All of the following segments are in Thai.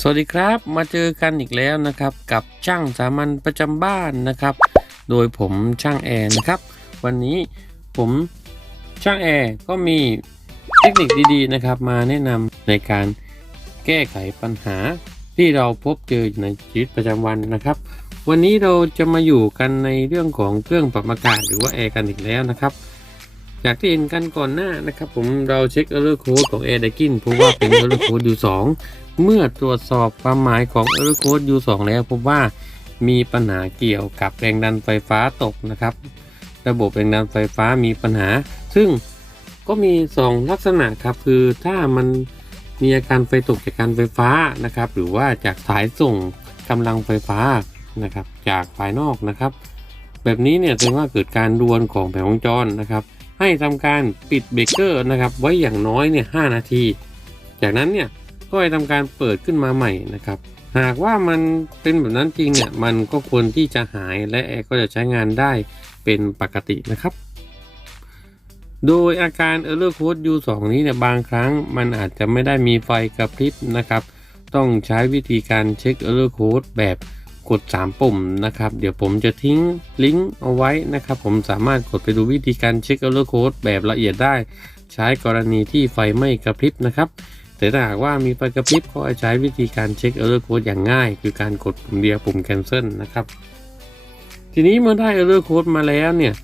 สวัสดีครับมาเจอกันอีกแล้วนะครับ กับช่างสามัญประจำบ้านนะครับ โดยผมช่างแอร์นะครับ วันนี้ผมช่างแอร์ก็มีเทคนิคดีๆนะครับ มาแนะนำในการแก้ไขปัญหาที่เราพบเจอในชีวิตประจำวันนะครับ วันนี้เราจะมาอยู่กันในเรื่องของเครื่องปรับอากาศหรือว่าแอร์กันอีกแล้วนะครับ จากที่เห็นกันก่อนหน้านะครับผมเราเช็ค error code ของ Air d a k i n พบว่าเป็น error code U2 เมื่อตรวจสอบความหมายของ error code U2 แล้วพบว่ามีปัญหาเกี่ยวกับแรงดันไฟฟ้าตกนะครับ ระบบแรงดันไฟฟ้ามีปัญหา ซึ่งก็มี 2 ลักษณะครับคือถ้ามันมีอาการไฟตกจากการไฟฟ้านะครับ หรือว่าจากสายส่งกำลังไฟฟ้านะครับ จากภายนอกนะครับ แบบนี้เนี่ยแสดงว่าเกิดการรวนของแผงวงจรนะครับ ให้ทำการปิดเบรกเกอร์นะครับ ไว้อย่างน้อยเนี่ยหนาที จากนั้นเนี่ยก็ให้ทำการเปิดขึ้นมาใหม่นะครับ หากว่ามันเป็นแบบนั้นจริงเนี่ยมันก็ควรที่จะหายและแอร์ก็จะใช้งานได้เป็นปกตินะครับ โดยอาการ Error Code U2 นี้เนี่ยบางครั้งมันอาจจะไม่ได้มีไฟกระพริบนะครับ ต้องใช้วิธีการเช็ค Error Code แบบ กด 3 ปุ่มนะครับ เดี๋ยวผมจะทิ้งลิงก์เอาไว้นะครับ ผมสามารถกดไปดูวิธีการเช็ค Error Code แบบละเอียดได้ ใช้กรณีที่ไฟไม่กระพริบนะครับแต่ถ้าหากว่ามีไฟกระพริบก็ใช้วิธีการเช็ค Error Code อย่างง่าย คือการกดปุ่มเดียวปุ่ม cancel นะครับ ทีนี้เมื่อได้ Error Code มาแล้วเนี่ย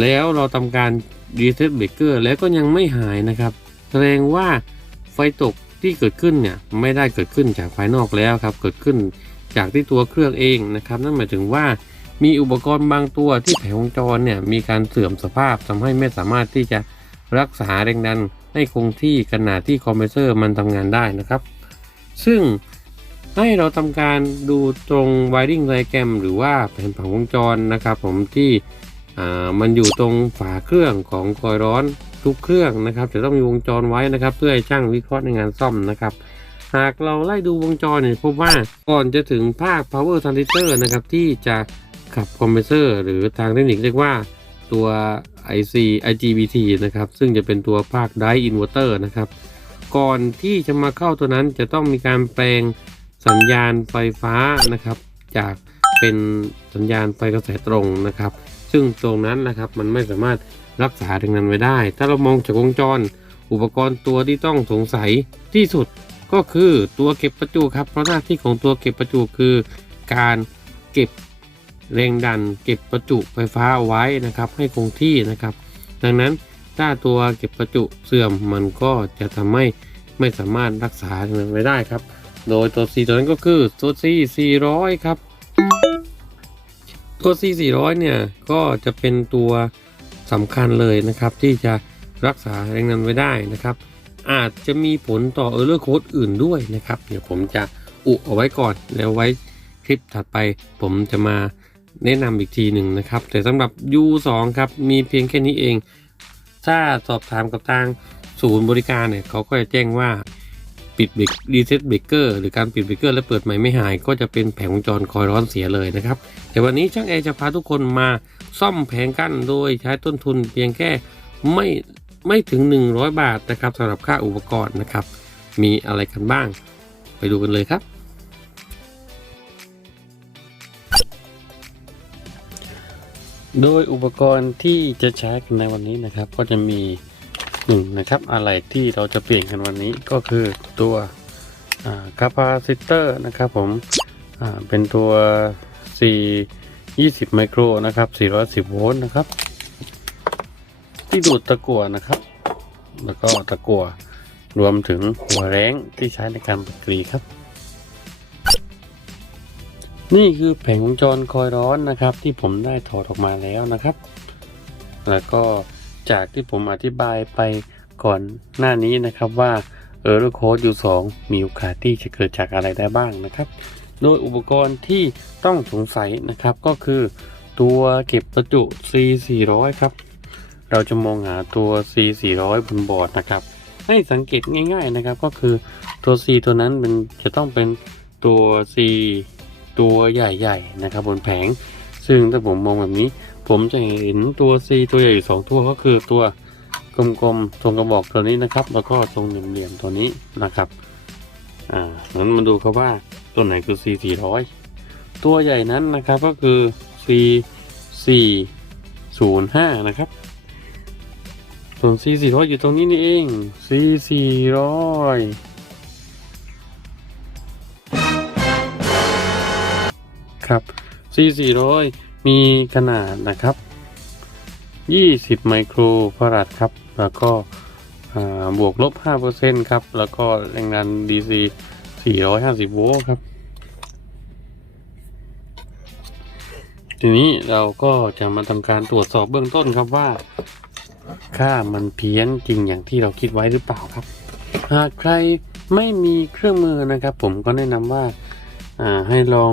แล้วเราทำการ reset breaker แล้วก็ยังไม่หายนะครับแสดงว่าไฟตกที่เกิดขึ้นเนี่ยไม่ได้เกิดขึ้นจากภายนอกแล้วครับ เกิดขึ้น จากที่ตัวเครื่องเองนะครับนั่นหมายถึงว่ามีอุปกรณ์บางตัวที่แผงวงจรเนี่ยมีการเสื่อมสภาพทำให้ไม่สามารถที่จะรักษาแรงดันให้คงที่ขณะที่คอมเพรสเซอร์มันทำงานได้นะครับ ซึ่งให้เราทำการดูตรง wiring diagram หรือว่าแผนผังวงจรนะครับผมที่มันอยู่ตรงฝาเครื่องของคอยร้อนทุกเครื่องนะครับ จะต้องมีวงจรไว้นะครับ เพื่อให้ช่างวิเคราะห์ในงานซ่อมนะครับ หากเราไล่ดูวงจรเนี่ยพบว่าก่อนจะถึงภาค power transistor นะครับ ที่จะขับคอมเพรสเซอร์หรือทางเทคนิคเรียกว่าตัว IC IGBT นะครับ ซึ่งจะเป็นตัวภาค drive inverter นะครับ ก่อนที่จะมาเข้าตัวนั้นจะต้องมีการแปลงสัญญาณไฟฟ้านะครับ จากเป็นสัญญาณไฟกระแสตรงนะครับ ซึ่งตรงนั้นนะครับมันไม่สามารถรักษาตรงนั้นไว้ได้ ถ้าเรามองจากวงจรอุปกรณ์ตัวที่ต้องสงสัยที่สุด ก็คือตัวเก็บประจุครับ เพราะหน้าที่ของตัวเก็บประจุคือ การเก็บแรงดัน เก็บประจุไฟฟ้าไว้นะครับ ให้คงที่นะครับ ดังนั้นถ้าตัวเก็บประจุเสื่อมมันก็จะทำให้ไม่สามารถรักษาตรงนั้นไว้ได้ครับ โดยตัว C ตัวนั้นก็คือตัว C 400 ครับ ตัว C 400 เนี่ยก็จะเป็นตัวสำคัญเลยนะครับที่จะรักษาแรงดันไว้ได้นะครับ อาจจะมีผลต่อ Error Code อื่นด้วยนะครับ เดี๋ยวผมจะอุเอาไว้ก่อนแล้วไว้คลิปถัดไปผมจะมาแนะนำอีกทีหนึ่งนะครับ แต่สำหรับ U2 ครับ มีเพียงแค่นี้เอง ถ้าสอบถามกับทางศูนย์บริการเนี่ยเขาก็จะแจ้งว่าปิดเบรกรีเซ็ตเบรกเกอร์หรือการปิดเบรกเกอร์แล้วเปิดใหม่ไม่หาย ก็จะเป็นแผงวงจรคอยร้อนเสียเลยนะครับ แต่วันนี้ช่างแอร์จะพาทุกคนมาซ่อมแผงกั้นโดยใช้ต้นทุนเพียงแค่ไม่ ไม่ถึง 100 บาทนะครับสำหรับค่าอุปกรณ์นะครับ มีอะไรกันบ้าง ไปดูกันเลยครับ โดยอุปกรณ์ที่จะใช้กันในวันนี้นะครับ ก็จะมีหนึ่งนะครับอะไรที่เราจะเปลี่ยนกันวันนี้ก็คือตัวคาปาซิเตอร์นะครับผมเป็นตัว C 20 ไมโครนะครับ 410 โวลต์นะครับ ที่ดูดตะกั่วนะครับ แล้วก็ตะกั่วรวมถึงหัวแร้งที่ใช้ในการบัดกรีครับ นี่คือแผงวงจรคอยร้อนนะครับ ที่ผมได้ถอดออกมาแล้วนะครับ แล้วก็จากที่ผมอธิบายไปก่อนหน้านี้นะครับว่า Error Code U2 มีโอกาสที่จะเกิดจากอะไรได้บ้างนะครับ โดยอุปกรณ์ที่ต้องสงสัยนะครับก็คือตัวเก็บประจุ C400 ครับ เราจะมองหาตัว C400 บนบอร์ดนะครับ ให้สังเกตง่ายๆนะครับ ก็คือตัว C ตัวนั้นเป็นจะต้องเป็นตัว C ตัวใหญ่ๆนะครับ บนแผง ซึ่งถ้าผมมองแบบนี้ ผมจะเห็นตัว C ตัวใหญ่อยู่สองตัวก็คือตัวกลมๆทรงกระบอกตัวนี้นะครับ แล้วก็ทรงเหลี่ยมๆตัวนี้นะครับอ่านั้นมาดูครับว่าตัวไหนคือ C 400ตัวใหญ่นั้นนะครับก็คือ C 405นะครับ ส่วน C 400อยู่ตรงนี้นี่เอง C 400ครับ C 400มีขนาดนะครับ20ไมโครฟาราดครับ แล้วก็บวกลบ5%ครับ แล้วก็แรงดัน DC 450โวลต์ครับ ทีนี้เราก็จะมาทำการตรวจสอบเบื้องต้นครับว่า ค่ามันเพี้ยนจริงอย่างที่เราคิดไว้หรือเปล่าครับ หากใครไม่มีเครื่องมือนะครับ ผมก็แนะนำว่าอ่าให้ลอง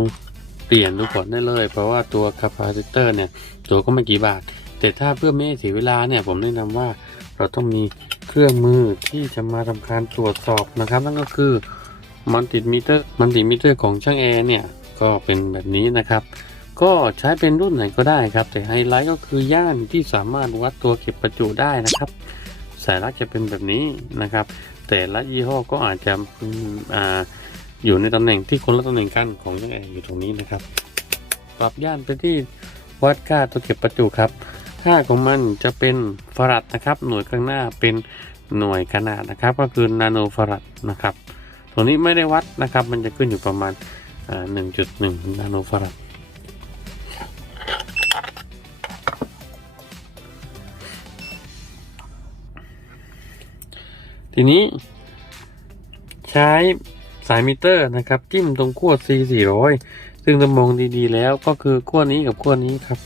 เปลี่ยนดูก่อนได้เลย เพราะว่าตัวคาปาซิเตอร์เนี่ยตัวก็ไม่กี่บาท แต่ถ้าเพื่อไม่ให้เสียเวลาเนี่ยผมแนะนำว่าเราต้องมีเครื่องมือที่จะมาทำการตรวจสอบนะครับ นั่นก็คือมันติมิเตอร์มันติมิเตอร์ของช่างแอร์เนี่ยก็เป็นแบบนี้นะครับ ก็ใช้เป็นรุ่นไหนก็ได้ครับ แต่ไฮไลท์ก็คือย่านที่สามารถวัดตัวเก็บประจุได้นะครับ สายรัดจะเป็นแบบนี้นะครับ แต่ละยี่ห้อก็อาจจะอ่าอยู่ในตำแหน่งที่คนละตำแหน่งกันของช่างแอร์อยู่ตรงนี้นะครับ ปรับย่านไปที่วัดค่าตัวเก็บประจุครับ ค่าของมันจะเป็นฟารัดนะครับ หน่วยข้างหน้าเป็นหน่วยขนาดนะครับ ก็คือนาโนฟารัดนะครับ ตัวนี้ไม่ได้วัดนะครับ มันจะขึ้นอยู่ประมาณอ่า1.1นาโนฟารัด ทีนี้ ใช้สายมิเตอร์นะครับ จิ้มตรงขั้ว C 400ซึ่งถ้ามองดีๆ แล้วก็คือขั้วนี้กับขั้วนี้ครับ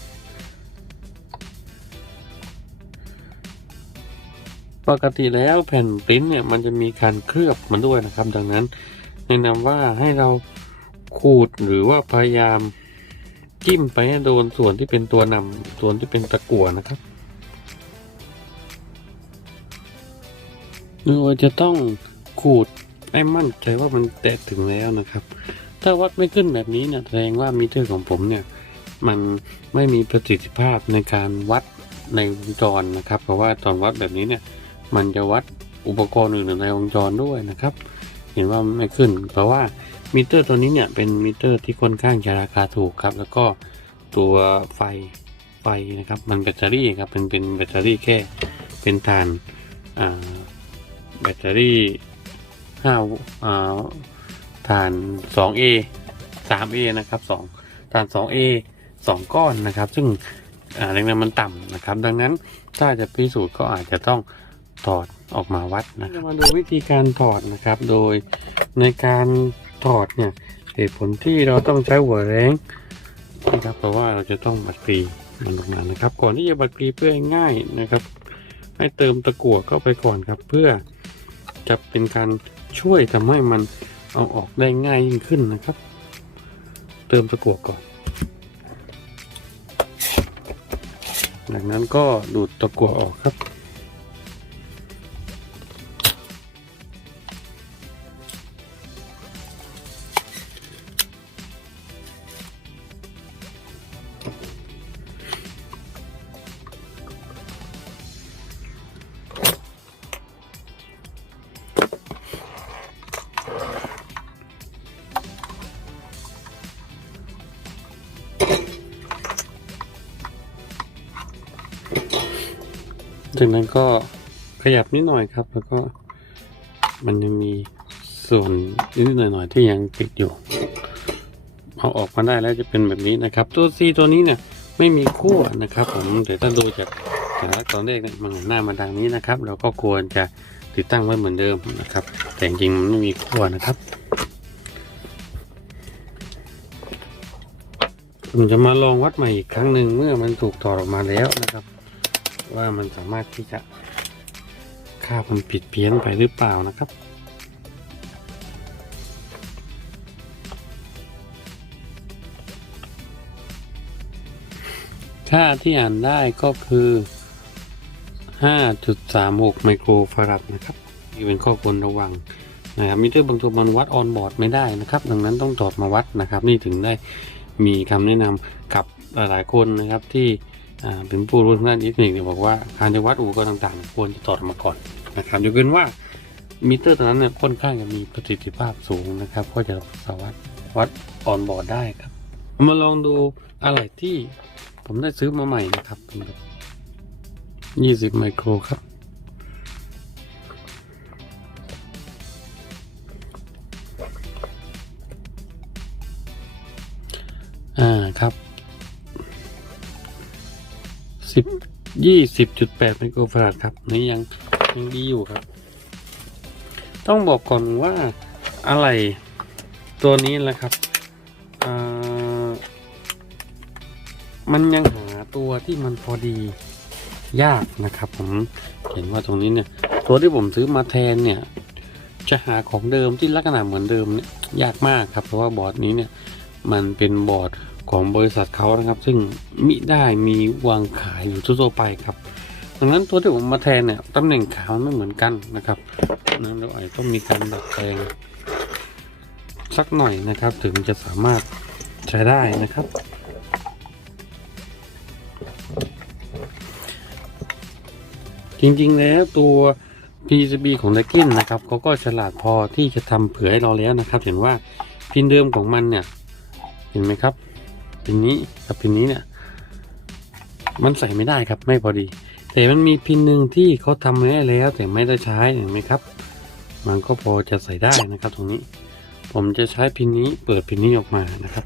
ปกติแล้วแผ่นปริ้นเนี่ยมันจะมีการเคลือบมันด้วยนะครับ ดังนั้นแนะนำว่าให้เราขูดหรือว่าพยายาม จิ้มไปให้โดนส่วนที่เป็นตัวนำส่วนที่เป็นตะกั่วนะครับเราจะต้องขูดให้มั่นใจว่ามันแตะถึงแล้วนะครับ ถ้าวัดไม่ขึ้นแบบนี้เนี่ยแสดงว่ามิเตอร์ของผมเนี่ย มันไม่มีประสิทธิภาพในการวัดในวงจรนะครับ เพราะว่าตอนวัดแบบนี้เนี่ย มันจะวัดอุปกรณ์อื่นในวงจรด้วยนะครับ เห็นว่าไม่ขึ้น เพราะว่า มิเตอร์ตัวนี้เนี่ยเป็นมิเตอร์ที่ค่อนข้างจะราคาถูกครับ แล้วก็ตัวไฟไฟนะครับ มันแบตเตอรี่ครับเป็นเป็นแบตเตอรี่แค่เป็นฐานแบตเตอรี่ห้าอ่าฐาน 2A 3A นะครับ2ฐาน 2A 2 ก้อนนะครับ ซึ่งแรงดันมันต่ำนะครับ ดังนั้นถ้าจะพิสูจน์ก็อาจจะต้องถอดออกมาวัดนะครับมาดูวิธีการถอดนะครับ โดยในการ ถอดเนี่ยเหตุผลที่เราต้องใช้หัวแรงนะครับ เพราะว่าเราจะต้องบัดกรีมันออกมานะครับ ก่อนที่จะบัดกรีเพื่อให้ง่ายนะครับ ให้เติมตะกั่วเข้าไปก่อนครับ เพื่อจะเป็นการช่วยทำให้มันเอาออกได้ง่ายยิ่งขึ้นนะครับ เติมตะกั่วก่อนจากนั้นก็ดูดตะกั่วออกครับ จากนั้นก็ขยับนิดหน่อยครับ แล้วก็มันยังมีส่วนนิดหน่อยๆที่ยังติดอยู่ เอาออกมาได้แล้วจะเป็นแบบนี้นะครับ ตัว C ตัวนี้เนี่ยไม่มีขั้วนะครับ ผมแต่ถ้าดูจากจากตอนแรกเนี่ยมันหันหน้ามาทางนี้นะครับ เราก็ควรจะติดตั้งไว้เหมือนเดิมนะครับ แต่จริงมันไม่มีขั้วนะครับผมจะมาลองวัดใหม่อีกครั้งหนึ่งเมื่อมันถูกถอดออกมาแล้วนะครับ ว่ามันสามารถที่จะค่ามันผิดเพี้ยนไปหรือเปล่านะครับค่าที่อ่านได้ก็คือ 5.36 ไมโครฟาราดนะครับนี่เป็นข้อควรระวังนะครับมิเตอร์บางตัวมันวัดออนบอร์ดไม่ได้นะครับ ดังนั้นต้องถอดมาวัดนะครับ นี่ถึงได้มีคำแนะนำกับหลายๆคนนะครับที่ เป็นผู้รู้ทางด้านเทคนิคเนี่ยบอกว่าการจะวัดอุปกรณ์ต่างๆ ควรจะถอดอมาก่อนนะครับยกเว้นว่ามิเตอร์ตัวนั้นเนี่ยค่อนข้างจะมีประสิทธิภาพสูงนะครับ ก็จะสามารถวัดออนบอร์ดได้ครับ มาลองดูอะไรที่ผมได้ซื้อมาใหม่นะครับเป็นแบบยี่สิบไมโครครับ ยี่สิบจุดแปดไมโครฟาราดครับนี่ยังยังดีอยู่ครับ ต้องบอกก่อนว่าอะไรตัวนี้แหละครับมันยังหาตัวที่มันพอดียากนะครับ ผมเห็นว่าตรงนี้เนี่ย ตัวที่ผมซื้อมาแทนเนี่ย จะหาของเดิมที่ลักษณะเหมือนเดิมเนี่ยยากมากครับเพราะว่าบอร์ดนี้เนี่ย มันเป็นบอร์ด ของบริษัทเขานะครับ ซึ่งมิได้มีวางขายอยู่ทั่วไปครับดังนั้นตัวที่ผมมาแทนเนี่ยตำแหน่งขามันไม่เหมือนกันนะครับนั้นเราอาจจะต้องมีการดัดแปลงสักหน่อยนะครับ ถึงจะสามารถใช้ได้นะครับ จริงๆแล้วตัว PCB ของ d a กินนะครับเขาก็ฉลาดพอที่จะทำเผื่อให้เราแล้วนะครับ เห็นว่าพินเดิมของมันเนี่ย เห็นไหมครับ พินนี้กับพินนี้เนี่ย มันใส่ไม่ได้ครับไม่พอดี แต่มันมีพินหนึ่งที่เขาทำไว้แล้วแต่ไม่ได้ใช้เห็นไหมครับ มันก็พอจะใส่ได้นะครับ ตรงนี้ ผมจะใช้พินนี้เปิดพินนี้ออกมานะครับ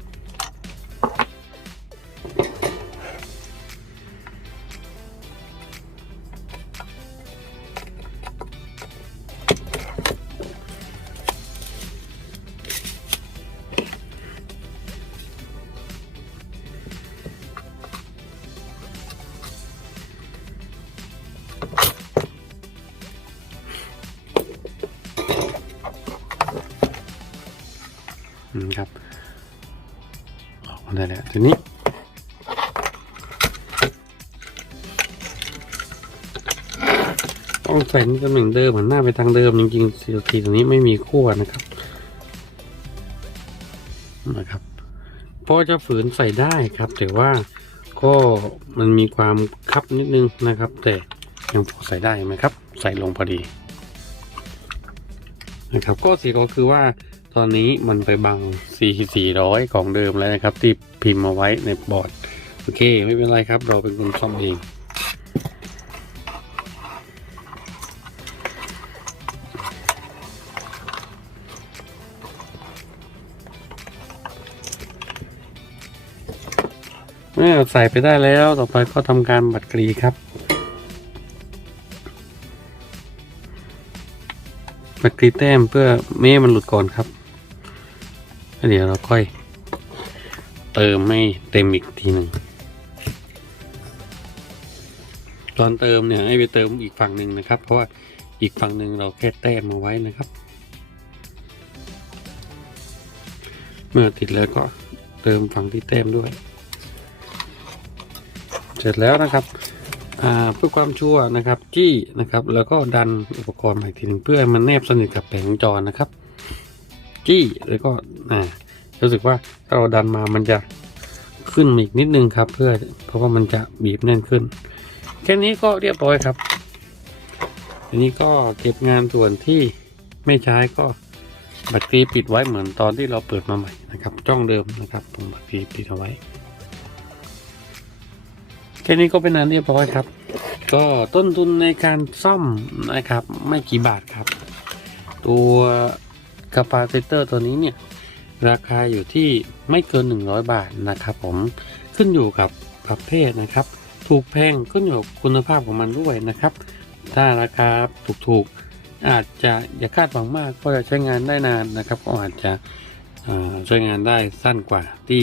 ได้แล้วทีนี้ต้องใส่นี่ตำแหน่งเดิมเหมือนหน้าไปทางเดิมจริงๆ CLT ตัวนี้ไม่มีขั้วนะครับนะครับพอจะฝืนใส่ได้ครับ แต่ว่าก็มันมีความคับนิดนึงนะครับ แต่ยังพอใส่ได้ไหมครับ ใส่ลงพอดีนะครับ ก็สีก็คือว่า ตอนนี้มันไปบัง 4400 ของเดิมแล้วนะครับ ที่พิมพ์มาไว้ในบอร์ด โอเค ไม่เป็นไรครับ เราเป็นคนซ่อมเองเมื่อใส่ไปได้แล้วต่อไปก็ทำการบัดกรีครับบัดกรีแต้มเพื่อไม่ให้มันหลุดก่อนครับ เดี๋ยวเราค่อยเติมให้เต็มอีกทีหนึ่งตอนเติมเนี่ยให้ไปเติมอีกฝั่งหนึ่งนะครับ เพราะว่าอีกฝั่งหนึ่งเราแค่แต้มมาไว้นะครับ เมื่อติดแล้วก็เติมฝั่งที่แต้มด้วย เสร็จแล้วนะครับเพื่อความชัวร์นะครับ จี้นะครับ แล้วก็ดันอุปกรณ์ใหม่ทีหนึ่งเพื่อให้มันแนบสนิทกับแผงจรนะครับ จี้แล้วก็อ่ารู้สึกว่าถ้าเราดันมามันจะขึ้นอีกนิดนึงครับ เพื่อเพราะว่ามันจะบีบแน่นขึ้น แค่นี้ก็เรียบร้อยครับทีนี้ก็เก็บงานส่วนที่ไม่ใช้ก็บัตรกรีปิดไว้เหมือนตอนที่เราเปิดมาใหม่นะครับจ้องเดิมนะครับตรงบัตรกรีปิดเอาไว้แค่นี้ก็เป็นอันเรียบร้อยครับ ก็ต้นทุนในการซ่อมนะครับ ไม่กี่บาทครับ ตัว คาปาซิเตอร์ตัวนี้เนี่ยราคาอยู่ที่ไม่เกิน 100 บาทนะครับผมขึ้นอยู่กับประเภทนะครับ ถูกแพงขึ้นอยู่กับคุณภาพของมันด้วยนะครับ ถ้าราคาถูกๆอาจจะอย่าคาดหวังมากก็จะใช้งานได้นานนะครับ ก็อาจจะใช้งานได้สั้นกว่าที่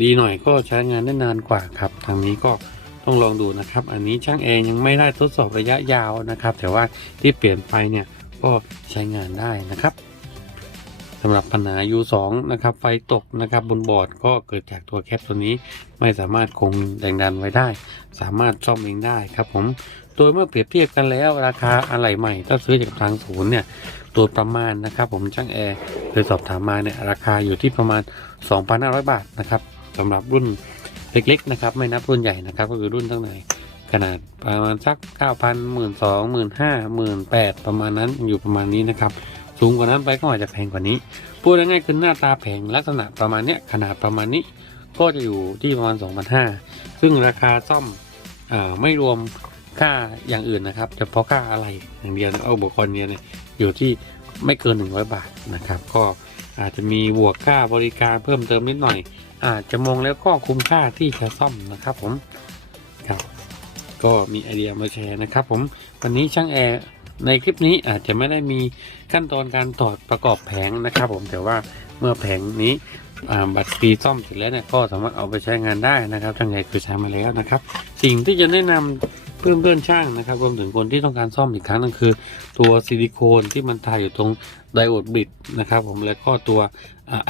ดีหน่อยก็ใช้งานได้นานกว่าครับ ทางนี้ก็ต้องลองดูนะครับ อันนี้ช่างเองยังไม่ได้ทดสอบระยะยาวนะครับ แต่ว่าที่เปลี่ยนไปเนี่ย ก็ใช้งานได้นะครับสำหรับปัญหา U2 นะครับ ไฟตกนะครับบนบอร์ดก็เกิดจากตัวแคปตัวนี้ไม่สามารถคงแรงดันไว้ได้ สามารถซ่อมเองได้ครับผมโดยเมื่อเปรียบเทียบกันแล้วราคาอะไหล่ใหม่ ถ้าซื้อจากทางศูนย์เนี่ยตัวประมาณนะครับผมช่างแอร์เคยสอบถามมาเนี่ยราคาอยู่ที่ประมาณ 2,500 บาทนะครับสำหรับรุ่นเล็กๆนะครับไม่นับรุ่นใหญ่นะครับก็คือรุ่นตั้งแต่ ขนาดประมาณสักเก้าพันหมื่นสองหมื่นห้าหมื่นแปดประมาณนั้นอยู่ประมาณนี้นะครับ สูงกว่านั้นไปก็อาจจะแพงกว่านี้ พูดง่ายๆคือหน้าตาแผงลักษณะประมาณเนี้ยขนาดประมาณนี้ก็จะอยู่ที่ประมาณ 2,500 ซึ่งราคาซ่อมอาไม่รวมค่าอย่างอื่นนะครับเฉพาะค่าอะไรอย่างเดียวเอาอุปกรณ์เนี้ยเนี่ยอยู่ที่ไม่เกิน 100 บาทนะครับ ก็อาจจะมีบวกค่าบริการเพิ่มเติมนิดหน่อย อาจจะมองแล้วก็คุ้มค่าที่จะซ่อมนะครับผมครับ ก็มีไอเดียมาแชร์นะครับผมวันนี้ช่างแอร์ในคลิปนี้อาจจะไม่ได้มีขั้นตอนการถอดประกอบแผงนะครับผมแต่ว่าเมื่อแผงนี้บัตรฟรีซ่อมเสร็จแล้วเนี่ยก็สามารถเอาไปใช้งานได้นะครับช่างแอร์เคยใช้มาแล้วนะครับ สิ่งที่จะแนะนำเพื่อนเพื่อนๆช่างนะครับรวมถึงคนที่ต้องการซ่อมอีกครั้งนึงคือ ตัวซิลิโคนที่มันทายอยู่ตรงไดโอดบิดนะครับผมแล้วก็ตัว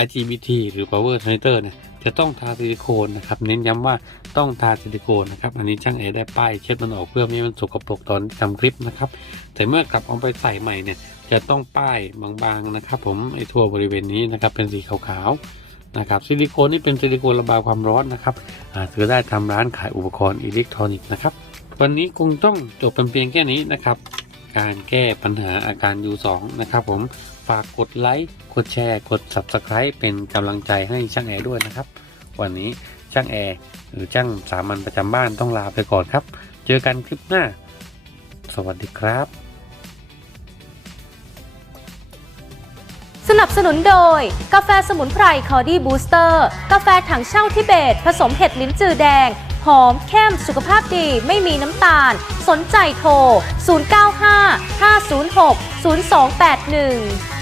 IGBT หรือ Power Transmitter เนี่ยจะต้องทาซิลิโคนนะครับเน้นย้ำว่าต้องทาซิลิโคนนะครับอันนี้ช่างเอได้ป้ายเช็ดมันออกเพื่อไม่ให้มันสกปรกตอนทำคลิปนะครับแต่เมื่อกลับเอาไปใส่ใหม่เนี่ยจะต้องป้ายบางๆนะครับ ผมไอ้ทั่วบริเวณนี้นะครับเป็นสีขาวๆนะครับซิลิโคนนี่เป็นซิลิโคนระบายความร้อนนะครับหาซื้อได้ตาร้านขายอุปกรณ์อิเล็กทรอนิกส์นะครับวันนี้คงต้องจบเป็นเพียงแค่นี้นะครับการแก้ปัญหาอาการ U2 นะครับผม ฝากกดไลค์ กดแชร์ กด Subscribe เป็นกำลังใจให้ช่างแอร์ด้วยนะครับ วันนี้ช่างแอร์หรือช่างสามัญประจำบ้านต้องลาไปก่อนครับ เจอกันคลิปหน้า สวัสดีครับ สนับสนุนโดย กาแฟสมุนไพรคอดี้บูสเตอร์ กาแฟถังเช่าทิเบต ผสมเห็ดลิ้นจือแดง หอมเข้มสุขภาพดีไม่มีน้ำตาล สนใจโทร 095 506 0281